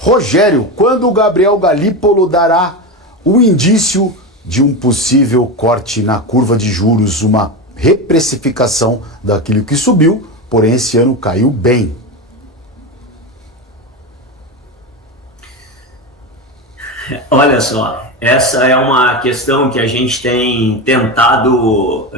Rogério, quando o Gabriel Galípolo dará o indício de um possível corte na curva de juros, uma reprecificação daquilo que subiu, porém esse ano caiu bem? Olha só, essa é uma questão que a gente tem tentado,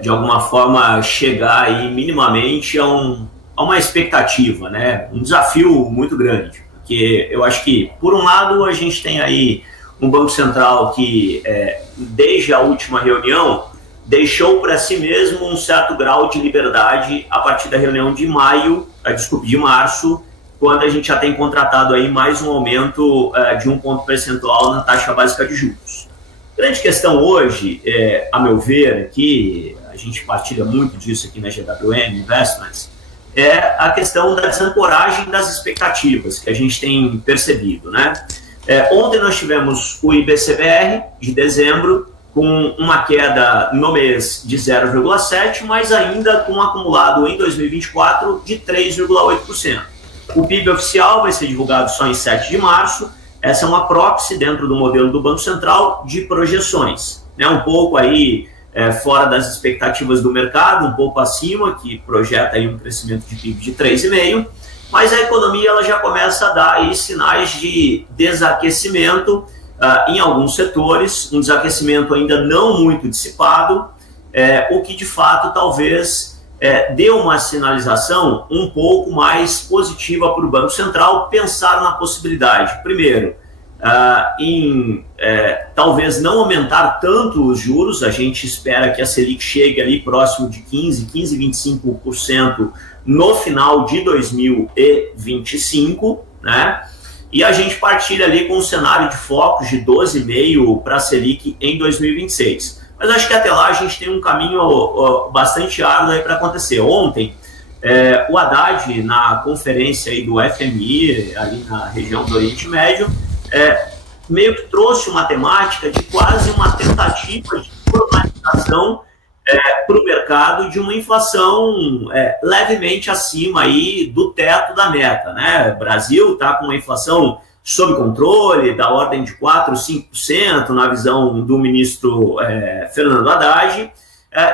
de alguma forma, chegar aí minimamente a uma expectativa, né? Um desafio muito grande, porque eu acho que, por um lado, a gente tem aí um Banco Central que, desde a última reunião, deixou para si mesmo um certo grau de liberdade a partir da reunião de março, quando a gente já tem contratado aí mais um aumento de 1 ponto percentual na taxa básica de juros. A grande questão hoje, a meu ver, que a gente partilha muito disso aqui na GWM Investments, é a questão da desancoragem das expectativas que a gente tem percebido, né? Ontem nós tivemos o IBCBR de dezembro com uma queda no mês de 0,7%, mas ainda com um acumulado em 2024 de 3,8%. O PIB oficial vai ser divulgado só em 7 de março. Essa é uma proxy dentro do modelo do Banco Central de projeções, né? Um pouco aí fora das expectativas do mercado, um pouco acima, que projeta aí um crescimento de PIB de 3,5%, mas a economia ela já começa a dar aí sinais de desaquecimento em alguns setores, um desaquecimento ainda não muito dissipado, o que de fato talvez deu uma sinalização um pouco mais positiva para o Banco Central pensar na possibilidade, primeiro, em talvez não aumentar tanto os juros. A gente espera que a Selic chegue ali próximo de 15,25% no final de 2025, né? E a gente partilha ali com um cenário de focos de 12,5% para a Selic em 2026. Mas acho que até lá a gente tem um caminho bastante árduo aí para acontecer. Ontem, o Haddad, na conferência aí do FMI, ali na região do Oriente Médio, meio que trouxe uma temática de quase uma tentativa de normalização para o mercado de uma inflação levemente acima aí do teto da meta, né? O Brasil está com uma inflação sob controle, da ordem de 4%, 5%, na visão do ministro Fernando Haddad,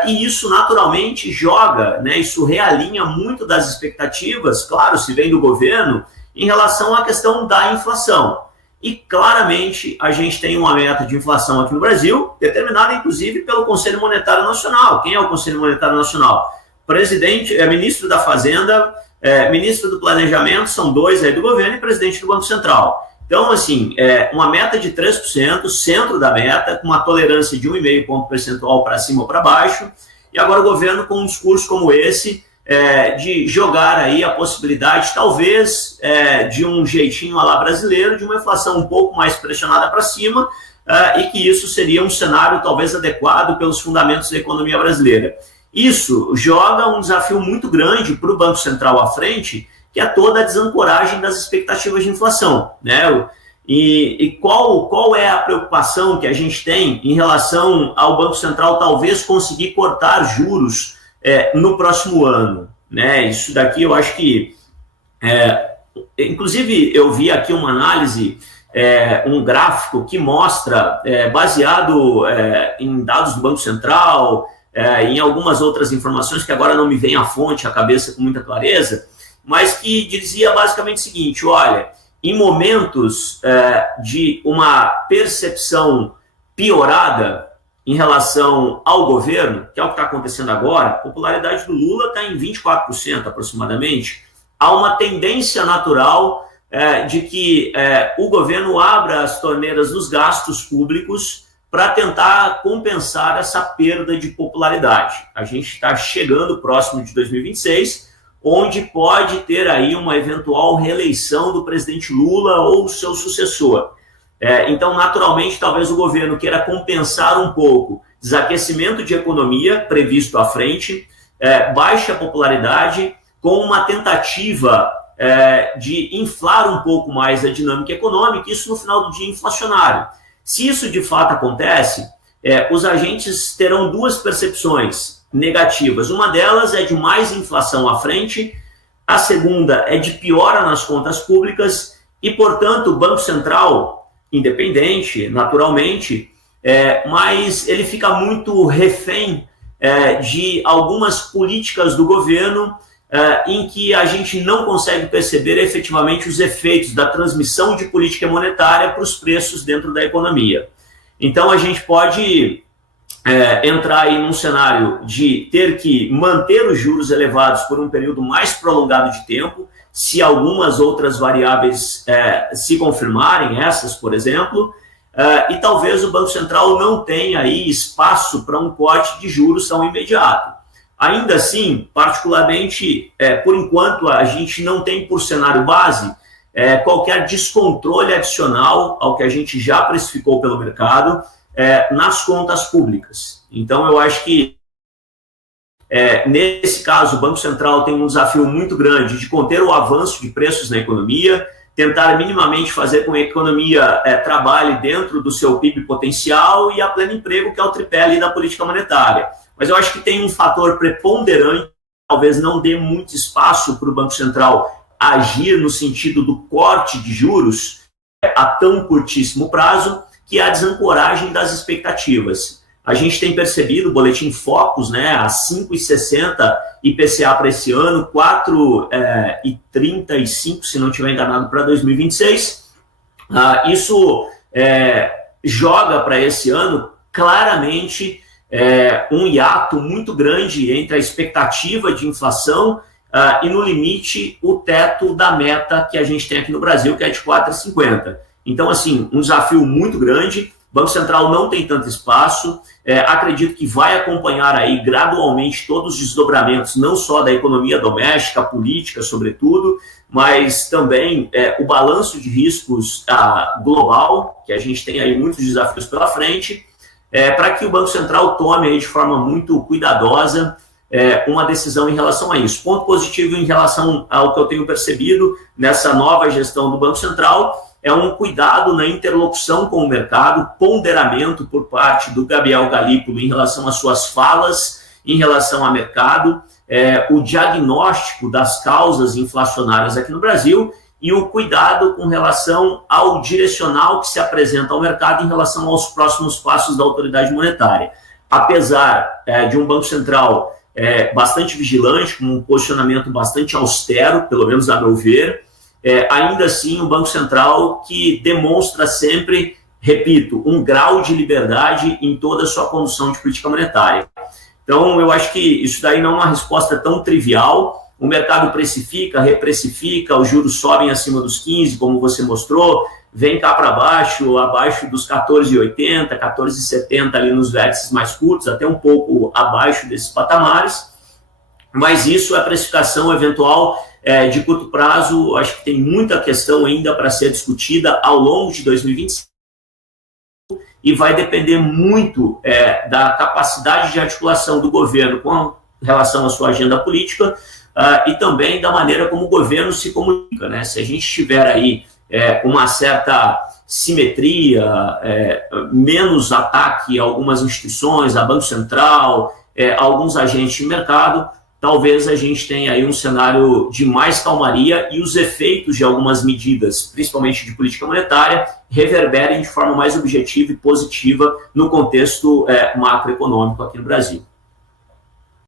e isso naturalmente joga, né, isso realinha muito das expectativas, claro, se vem do governo, em relação à questão da inflação. E claramente a gente tem uma meta de inflação aqui no Brasil, determinada inclusive pelo Conselho Monetário Nacional. Quem é o Conselho Monetário Nacional? Presidente, ministro da Fazenda, ministro do Planejamento, são dois aí do governo, e presidente do Banco Central. Então, assim, uma meta de 3%, centro da meta, com uma tolerância de 1,5 ponto percentual para cima ou para baixo, e agora o governo com um discurso como esse, de jogar aí a possibilidade, talvez, de um jeitinho à la brasileiro, de uma inflação um pouco mais pressionada para cima, e que isso seria um cenário talvez adequado pelos fundamentos da economia brasileira. Isso joga um desafio muito grande para o Banco Central à frente, que é toda a desancoragem das expectativas de inflação, né? E qual é a preocupação que a gente tem em relação ao Banco Central talvez conseguir cortar juros no próximo ano, né? Isso daqui eu acho que, inclusive eu vi aqui uma análise, um gráfico que mostra, baseado em dados do Banco Central, em algumas outras informações que agora não me vem à fonte, à cabeça com muita clareza, mas que dizia basicamente o seguinte: olha, em momentos de uma percepção piorada em relação ao governo, que é o que está acontecendo agora, a popularidade do Lula está em 24% aproximadamente, há uma tendência natural de que o governo abra as torneiras dos gastos públicos para tentar compensar essa perda de popularidade. A gente está chegando próximo de 2026, onde pode ter aí uma eventual reeleição do presidente Lula ou seu sucessor. Então, naturalmente, talvez o governo queira compensar um pouco desaquecimento de economia previsto à frente, baixa popularidade, com uma tentativa de inflar um pouco mais a dinâmica econômica, isso no final do dia inflacionário. Se isso de fato acontece, os agentes terão duas percepções negativas. Uma delas é de mais inflação à frente, a segunda é de piora nas contas públicas, E, portanto, o Banco Central, independente, naturalmente, mas ele fica muito refém de algumas políticas do governo em que a gente não consegue perceber efetivamente os efeitos da transmissão de política monetária para os preços dentro da economia. Então, a gente pode entrar aí num cenário de ter que manter os juros elevados por um período mais prolongado de tempo, se algumas outras variáveis se confirmarem, essas, por exemplo, e talvez o Banco Central não tenha aí espaço para um corte de juros tão imediato. Ainda assim, particularmente, por enquanto, a gente não tem por cenário base qualquer descontrole adicional ao que a gente já precificou pelo mercado nas contas públicas. Então, eu acho que, nesse caso, o Banco Central tem um desafio muito grande de conter o avanço de preços na economia, tentar minimamente fazer com que a economia trabalhe dentro do seu PIB potencial e a pleno emprego, que é o tripé ali da política monetária. Mas eu acho que tem um fator preponderante, talvez não dê muito espaço para o Banco Central agir no sentido do corte de juros a tão curtíssimo prazo, que é a desancoragem das expectativas. A gente tem percebido o boletim Focus, a 5,60 IPCA para esse ano, 4,35, se não estiver enganado, para 2026. Isso joga para esse ano claramente um hiato muito grande entre a expectativa de inflação e, no limite, o teto da meta que a gente tem aqui no Brasil, que é de 4,50. Então, assim, um desafio muito grande. O Banco Central não tem tanto espaço. Acredito que vai acompanhar aí gradualmente todos os desdobramentos, não só da economia doméstica, política, sobretudo, mas também o balanço de riscos global, que a gente tem aí muitos desafios pela frente, para que o Banco Central tome aí de forma muito cuidadosa uma decisão em relação a isso. Ponto positivo em relação ao que eu tenho percebido nessa nova gestão do Banco Central é um cuidado na interlocução com o mercado, ponderamento por parte do Gabriel Galípolo em relação às suas falas, em relação ao mercado, o diagnóstico das causas inflacionárias aqui no Brasil e o cuidado com relação ao direcional que se apresenta ao mercado em relação aos próximos passos da autoridade monetária. Apesar de um Banco Central bastante vigilante, com um posicionamento bastante austero, pelo menos a meu ver, ainda assim um Banco Central que demonstra sempre, repito, um grau de liberdade em toda a sua condução de política monetária. Então, eu acho que isso daí não é uma resposta tão trivial. O mercado precifica, reprecifica, os juros sobem acima dos 15, como você mostrou, vem cá para baixo, abaixo dos 14,80, 14,70 ali nos vértices mais curtos, até um pouco abaixo desses patamares, mas isso é precificação eventual de curto prazo. Acho que tem muita questão ainda para ser discutida ao longo de 2025 e vai depender muito da capacidade de articulação do governo com relação à sua agenda política e também da maneira como o governo se comunica, Se a gente tiver aí uma certa simetria, menos ataque a algumas instituições, a Banco Central, a alguns agentes de mercado, talvez a gente tenha aí um cenário de mais calmaria e os efeitos de algumas medidas, principalmente de política monetária, reverberem de forma mais objetiva e positiva no contexto macroeconômico aqui no Brasil.